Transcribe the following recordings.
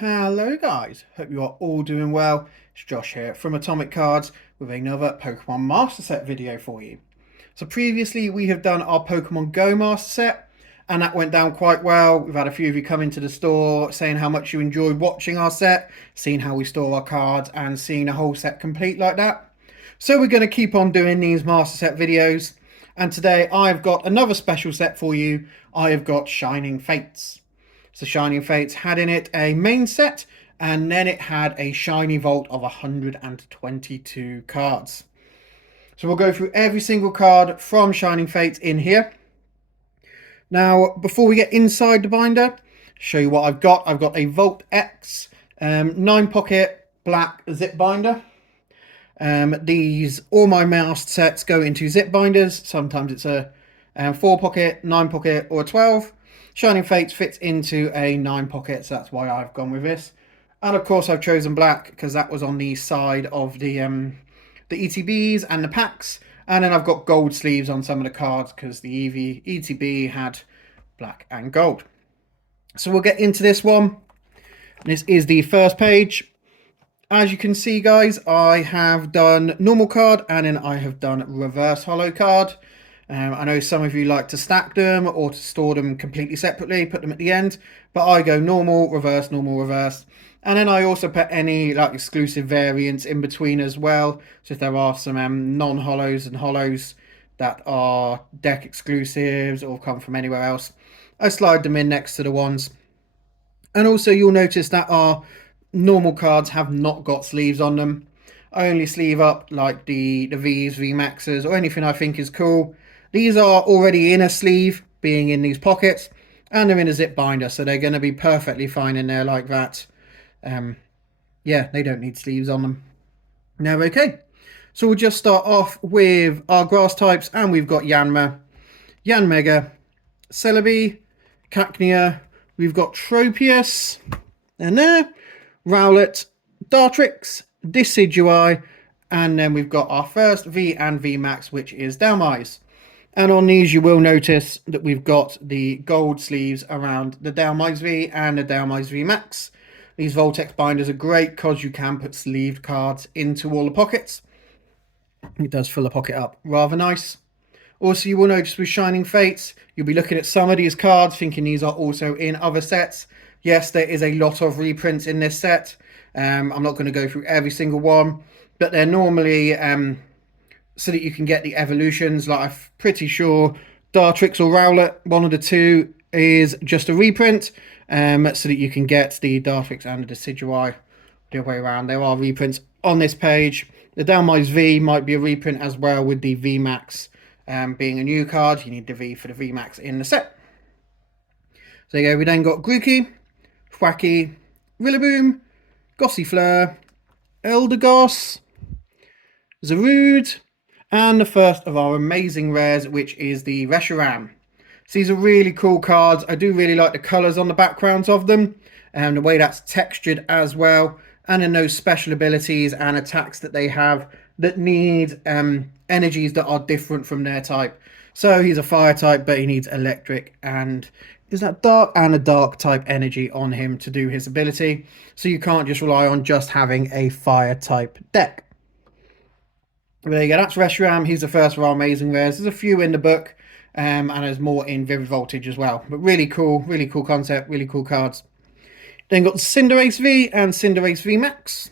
Hello guys, hope you are all doing well. It's Josh here from Atomic Cards with another Pokemon Master Set video for you. So previously we have done our Pokemon Go Master Set and that went down quite well. We've had a few of you come into the store saying how much you enjoyed watching our set, seeing how we store our cards and seeing the whole set complete like that. So we're going to keep on doing these Master Set videos, and today I've got another special set for you. I have got Shining Fates. So Shining Fates had in it a main set, and then it had a shiny vault of 122 cards. So we'll go through every single card from Shining Fates in here. Now, before we get inside the binder, show you what I've got. I've got a Vault X 9-pocket black zip binder. All my mouse sets go into zip binders. Sometimes it's a 4-pocket, 9-pocket, or a 12. Shining Fates fits into a 9-pocket, so that's why I've gone with this. And of course I've chosen black because that was on the side of the ETBs and the packs. And then I've got gold sleeves on some of the cards because the ETB had black and gold. So we'll get into this one. This is the first page. As you can see, guys, I have done normal card and then I have done reverse holo card. I know some of you like to stack them or to store them completely separately, put them at the end, but I go normal, reverse, and then I also put any like exclusive variants in between as well. So if there are some non-holos and holos that are deck exclusives or come from anywhere else, I slide them in next to the ones. And also you'll notice that our normal cards have not got sleeves on them. I only sleeve up like the Vs, VMAXs, or anything I think is cool. These are already in a sleeve, being in these pockets, and they're in a zip binder, so they're going to be perfectly fine in there like that. Yeah, they don't need sleeves on them. Now, okay, so we'll just start off with our grass types, and we've got Yanma, Yanmega, Celebi, Cacnea, we've got Tropius, and there, Rowlet, Dartrix, Decidueye, and then we've got our first V and VMAX, which is Dhelmise. And on these, you will notice that we've got the gold sleeves around the Dhelmise V and the Dhelmise V Max. These Voltex binders are great because you can put sleeved cards into all the pockets. It does fill the pocket up rather nice. Also, you will notice with Shining Fates, you'll be looking at some of these cards thinking these are also in other sets. Yes, there is a lot of reprints in this set. I'm not going to go through every single one, but they're normally so that you can get the evolutions. Like I'm pretty sure Dartrix or Rowlet, one of the two, is just a reprint, so that you can get the Dartrix and the Decidueye the other way around. There are reprints on this page. The Dhelmise V might be a reprint as well, with the VMAX being a new card. You need the V for the VMAX in the set. So there you go. We then got Grookey, Thwackey, Rillaboom, Gossifleur, Eldegoss, Zarude, and the first of our amazing rares, which is the Reshiram. So these are really cool cards. I do really like the colours on the backgrounds of them, and the way that's textured as well, and then those special abilities and attacks that they have that need energies that are different from their type. So he's a fire type, but he needs electric and is that dark and a dark type energy on him to do his ability. So you can't just rely on just having a fire type deck. But there you go, that's Reshiram. He's the first of our amazing rares. There's a few in the book, and there's more in Vivid Voltage as well. But really cool concept, really cool cards. Then got Cinderace V and Cinderace V Max.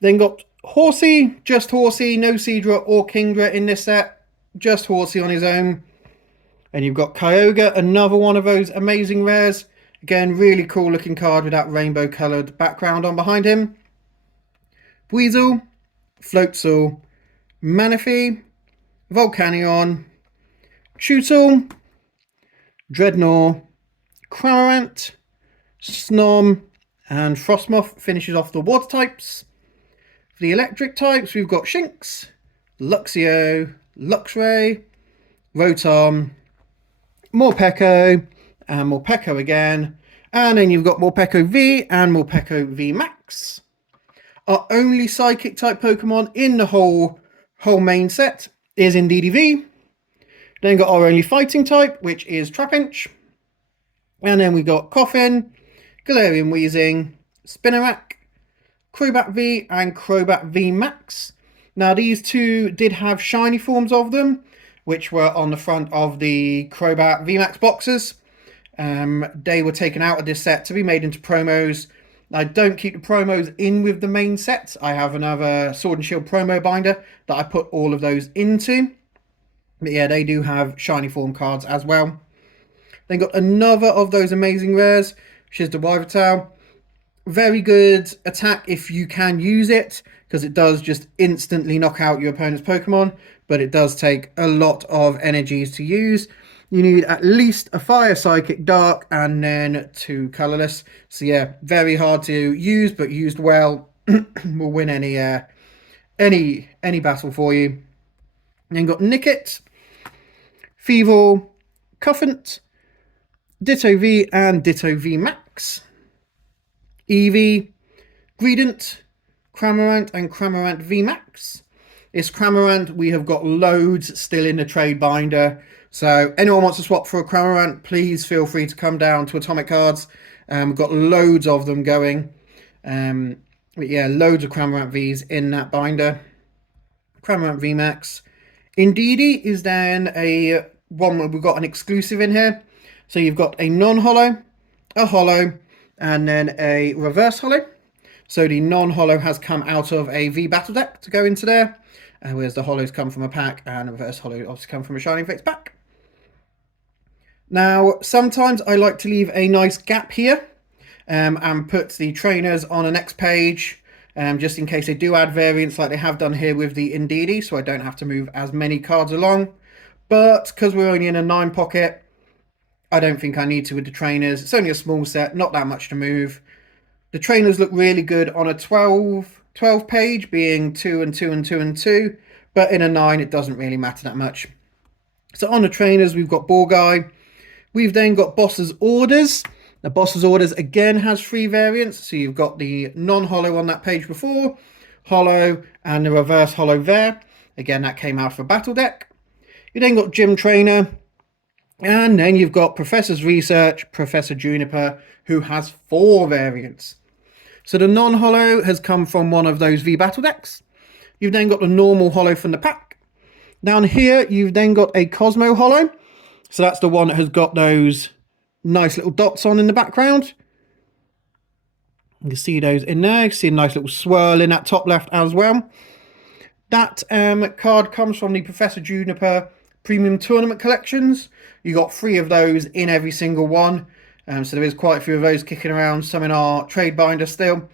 Then got Horsey, just Horsey, no Seadra or Kingdra in this set. Just Horsey on his own. And you've got Kyogre, another one of those amazing rares. Again, really cool looking card with that rainbow coloured background on behind him. Weasel, Floatzel, Manaphy, Volcanion, Chewtle, Dreadnought, Cramorant, Snom, and Frostmoth finishes off the water types. For the electric types, we've got Shinx, Luxio, Luxray, Rotom, Morpeko, and Morpeko again. And then you've got Morpeko V and Morpeko V Max. Our only psychic type Pokemon in the whole main set is indeed V. Then got our only fighting type, which is Trapinch. And then we got Coffin, Galarian Weezing, Spinnerack, Crobat V, and Crobat V Max. Now, these two did have shiny forms of them, which were on the front of the Crobat V Max boxes. They were taken out of this set to be made into promos. I don't keep the promos in with the main set. I have another Sword and Shield promo binder that I put all of those into. But yeah, they do have shiny form cards as well. Then got another of those amazing rares, which is the Wyvertail. Very good attack if you can use it, because it does just instantly knock out your opponent's Pokemon, but it does take a lot of energies to use. You need at least a Fire, Psychic, Dark, and then 2 colorless. So yeah, very hard to use, but used well will win any battle for you. Then got Nickit, Feeble, Cuffant, Ditto V, and Ditto V Max. Eevee, Greedent, Cramorant, and Cramorant V Max. This Cramorant, we have got loads still in the trade binder. So anyone wants to swap for a Cramorant, please feel free to come down to Atomic Cards. We've got loads of them going. But yeah, loads of Cramorant Vs in that binder. Cramorant V Max. Indeedee is then a one where we've got an exclusive in here. So you've got a non-holo, a holo, and then a reverse holo. So the non-holo has come out of a V battle deck to go into there, whereas the holos come from a pack, and the reverse holo obviously come from a Shining Fates pack. Now, sometimes I like to leave a nice gap here and put the trainers on a next page, just in case they do add variants like they have done here with the Indeedee, so I don't have to move as many cards along. But because we're only in a 9 pocket, I don't think I need to with the trainers. It's only a small set, not that much to move. The trainers look really good on a 12 page, being 2 and 2 and 2 and 2, but in a 9 it doesn't really matter that much. So on the trainers we've got Ball Guy. We've then got Boss's Orders. The Boss's Orders again has 3 variants, so you've got the non-holo on that page before, holo, and the reverse holo there. Again, that came out of a battle deck. You then got Gym Trainer, and then you've got Professor's Research, Professor Juniper, who has 4 variants. So the non-holo has come from one of those V battle decks. You've then got the normal holo from the pack. Down here, you've then got a Cosmo holo. So that's the one that has got those nice little dots on in the background. You can see those in there. You can see a nice little swirl in that top left as well. That card comes from the Professor Juniper Premium Tournament Collections. You got 3 of those in every single one. So there is quite a few of those kicking around, some in our trade binder still.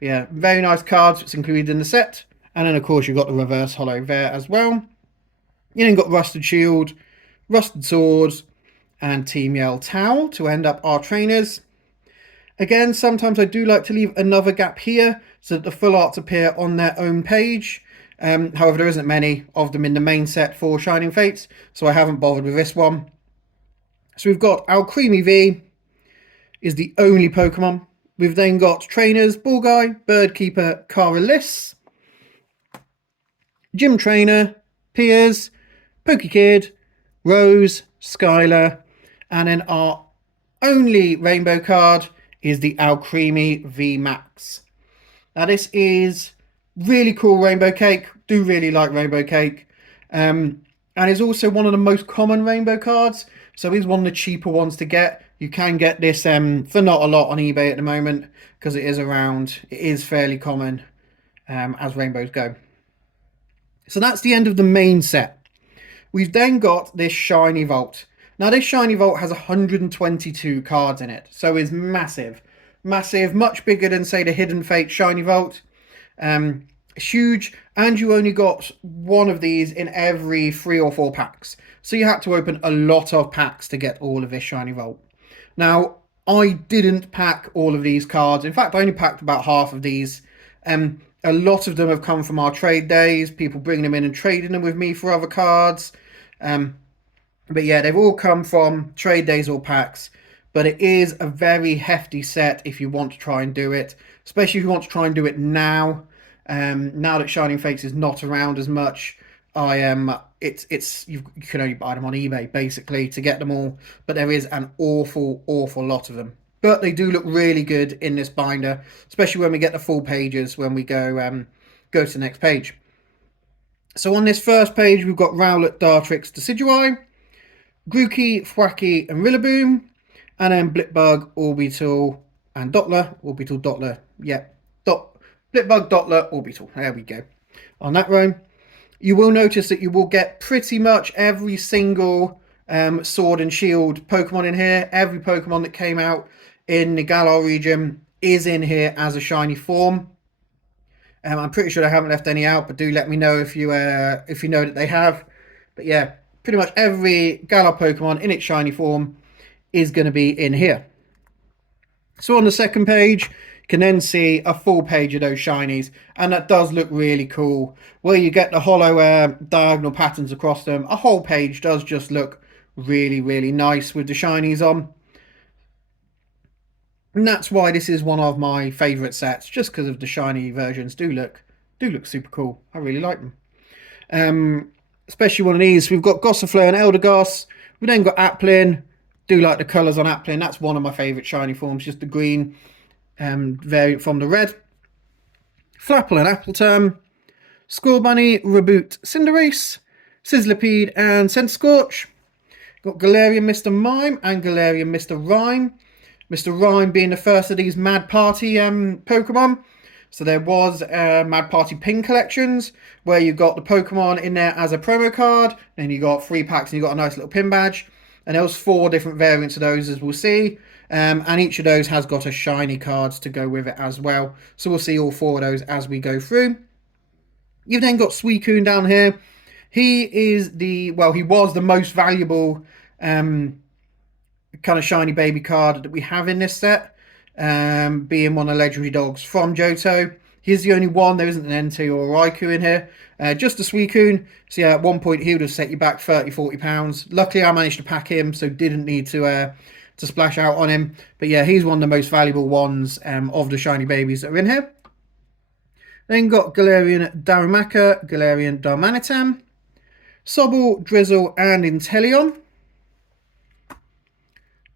Yeah, very nice cards. It's included in the set. And then, of course, you've got the reverse holo there as well. You then got Rusted Shield, Rusted Swords, and Team Yell Towel to end up our trainers. Again, sometimes I do like to leave another gap here so that the full arts appear on their own page. However, there isn't many of them in the main set for Shining Fates, so I haven't bothered with this one. So we've got Alcremie V is the only Pokemon. We've then got trainers, Ball Guy, Bird Keeper, Caralis, Gym Trainer, Piers, Pokekid, Rose, Skylar, and then our only rainbow card is the Alcremie V Max. Now this is really cool rainbow cake. Do really like rainbow cake. And it's also one of the most common rainbow cards. So it's one of the cheaper ones to get. You can get this for not a lot on eBay at the moment because it is fairly common as rainbows go. So that's the end of the main set. We've then got this Shiny Vault. Now this Shiny Vault has 122 cards in it. So it's massive. Massive, much bigger than say the Hidden Fate Shiny Vault. Huge, and you only got one of these in every 3 or 4 packs. So you had to open a lot of packs to get all of this Shiny Vault. Now, I didn't pack all of these cards. In fact, I only packed about half of these. A lot of them have come from our trade days, people bringing them in and trading them with me for other cards. But yeah, they've all come from trade days or packs. But it is a very hefty set if you want to try and do it, especially if you want to try and do it now. Now that Shining Fates is not around as much, you can only buy them on eBay basically to get them all, but there is an awful lot of them. but they do look really good in this binder, especially when we get the full pages when we go to the next page. So on this first page, we've got Rowlet, Dartrix, Decidueye, Grookey, Thwackey, and Rillaboom, and then Blipbug, Orbital, and Dottler. Dottler, yeah. Blipbug, Dottler, Orbital. There we go. On that row, you will notice that you will get pretty much every single Sword and Shield Pokemon in here. Every Pokemon that came out in the Galar region is in here as a shiny form. I'm pretty sure I haven't left any out, but do let me know if you know that they have. But yeah, pretty much every Galar Pokemon in its shiny form is going to be in here. So on the second page, you can then see a full page of those shinies, and that does look really cool. Where you get the holo diagonal patterns across them, a whole page does just look really, really nice with the shinies on. And that's why this is one of my favourite sets, just because of the shiny versions do look super cool. I really like them. Especially one of these. We've got Gossifleur and Eldegoss. We've then got Applin. Do like the colours on Applin. That's one of my favourite shiny forms, just the green variant from the red. Flapple and Appleton. Scorbunny, Reboot, Cinderace, Sizzlipede and Scentscorch. Got Galarian Mr. Mime and Galarian Mr. Rhyme. Mr. Rhyme being the first of these Mad Party Pokemon. So there was Mad Party pin collections where you got the Pokemon in there as a promo card, and you got 3 packs and you got a nice little pin badge. And there was 4 different variants of those, as we'll see. And each of those has got a shiny cards to go with it as well. So we'll see all 4 of those as we go through. You've then got Suicune down here. He is he was the most valuable kind of shiny baby card that we have in this set, being one of the legendary dogs from Johto. He's the only one. There isn't an Entei or a Raikou in here. Just a Suicune. So yeah, at one point he would have set you back £30-40. Luckily I managed to pack him, so didn't need to splash out on him. But yeah, he's one of the most valuable ones of the shiny babies that are in here. Then got Galarian Darumaka, Galarian Darmanitan, Sobble, Drizzle, and Inteleon.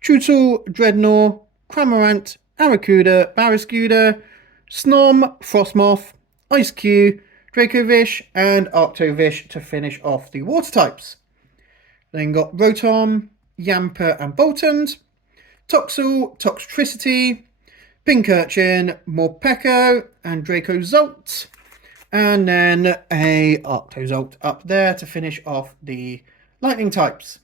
Chewtle, Dreadnought, Cramorant, Arrokuda, Barraskewda, Snom, Frostmoth, Ice-Q, Dracovish, and Arctovish to finish off the water types. Then got Rotom, Yamper, and Boltund, Toxel, Toxtricity, Pincurchin, Morpeko, and Dracozolt, and then a Arctozolt up there to finish off the lightning types.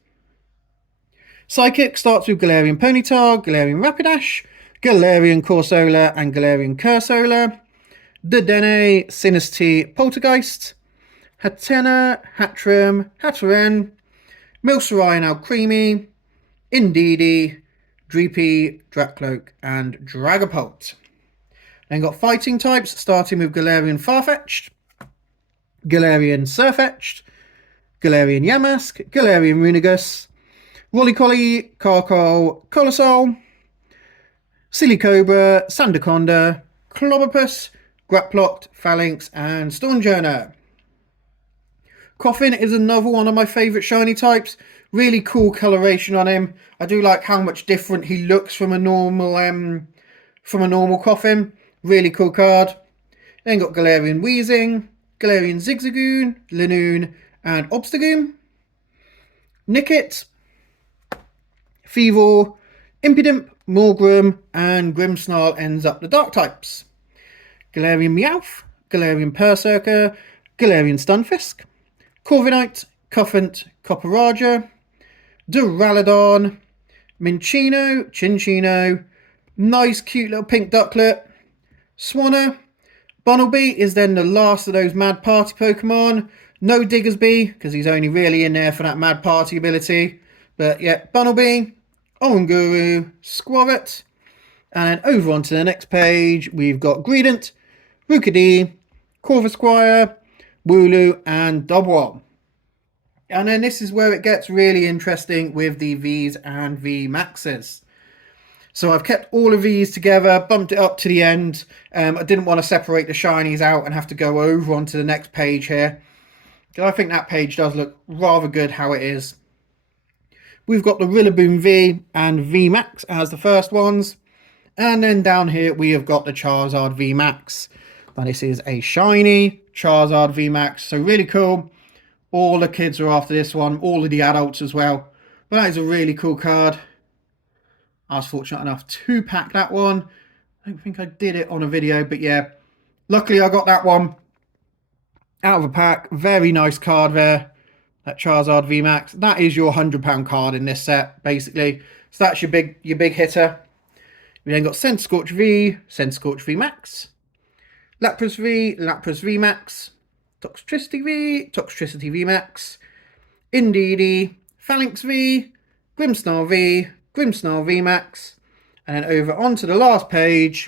Psychic starts with Galarian Ponyta, Galarian Rapidash, Galarian Corsola, and Galarian Cursola. Dedenne, Sinistea, Poltergeist, Hatena, Hatterene, Hatterene, Milcery and Alcremie, Indeedee, Dreepy, Drakloak, and Dragapult. Then got fighting types, starting with Galarian Farfetch'd, Galarian Sirfetch'd, Galarian Yamask, Galarian Runegus, Rollicoli, Carcol, Colossal, Silicobra, Sandaconda, Clobbopus, Graploct, Phalanx, and Stormjourner. Coffin is another one of my favourite shiny types. Really cool coloration on him. I do like how much different he looks from a normal Coffin. Really cool card. Then got Galarian Weezing, Galarian Zigzagoon, Linoon, and Obstagoon. Nickit, Feevil, Impidimp, Morgrem, and Grimmsnarl ends up the dark types. Galarian Meowth, Galarian Berserker, Galarian Stunfisk, Corviknight, Cuffant, Copperaja, Duraludon, Minccino, Chinchino, nice cute little pink ducklet, Swanna. Bunnelby is then the last of those Mad Party Pokemon. No Diggersby, because he's only really in there for that Mad Party ability. But yeah, Bunnelby, Oranguru, Squirret. And then over onto the next page, we've got Greedent, Rookidee, Corvisquire, Wooloo, and Dobwell. And then this is where it gets really interesting with the Vs and V Maxes. So I've kept all of these together, bumped it up to the end. I didn't want to separate the shinies out and have to go over onto the next page here. I think that page does look rather good how it is. We've got the Rillaboom V and V Max as the first ones. And then down here we have got the Charizard VMAX. Now this is a shiny Charizard VMAX, so really cool. All the kids are after this one, all of the adults as well. But that is a really cool card. I was fortunate enough to pack that one. I don't think I did it on a video, but yeah, luckily I got that one out of a pack. Very nice card there, that Charizard VMAX. That is your £100 card in this set, basically. So that's your big hitter. We then got Scorch V, Scorch VMAX, Lapras V, Lapras VMAX, Toxtricity V, Toxtricity VMAX, Indeedee, Phalanx V, Grimmsnarl V, Grimmsnarl VMAX, and then over onto the last page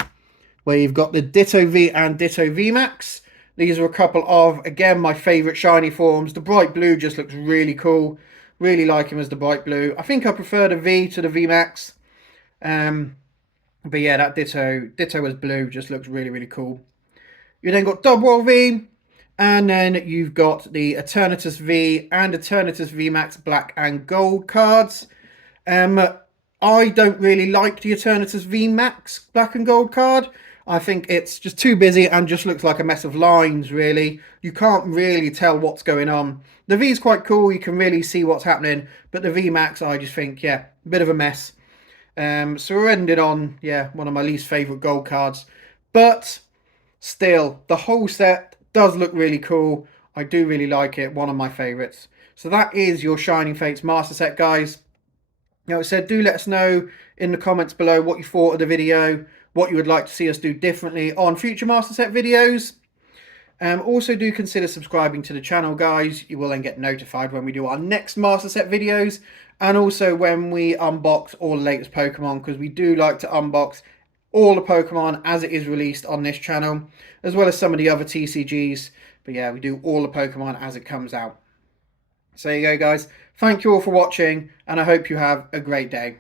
where you've got the Ditto V and Ditto VMAX. These are a couple of, again, my favourite shiny forms. The bright blue just looks really cool. Really like him as the bright blue. I think I prefer the V to the VMAX. But yeah, that Ditto as blue just looks really, really cool. You then got Dubwell V, and then you've got the Eternatus V and Eternatus VMAX Black and Gold cards. I don't really like the Eternatus VMAX Black and Gold card. I think it's just too busy and just looks like a mess of lines, really. You can't really tell what's going on. The V is quite cool, you can really see what's happening, but the VMAX, I just think, yeah, a bit of a mess. So we're ended on, yeah, one of my least favourite gold cards. But still, the whole set does look really cool. I do really like it, one of my favourites. So that is your Shining Fates Master Set, guys. Like I said, do let us know in the comments below what you thought of the video, what you would like to see us do differently on future Master Set videos. Also do consider subscribing to the channel, guys. You will then get notified when we do our next Master Set videos, and also when we unbox all the latest Pokemon, because we do like to unbox all the Pokemon as it is released on this channel, as well as some of the other TCGs. But yeah, we do all the Pokemon as it comes out. So there you go, guys. Thank you all for watching, and I hope you have a great day.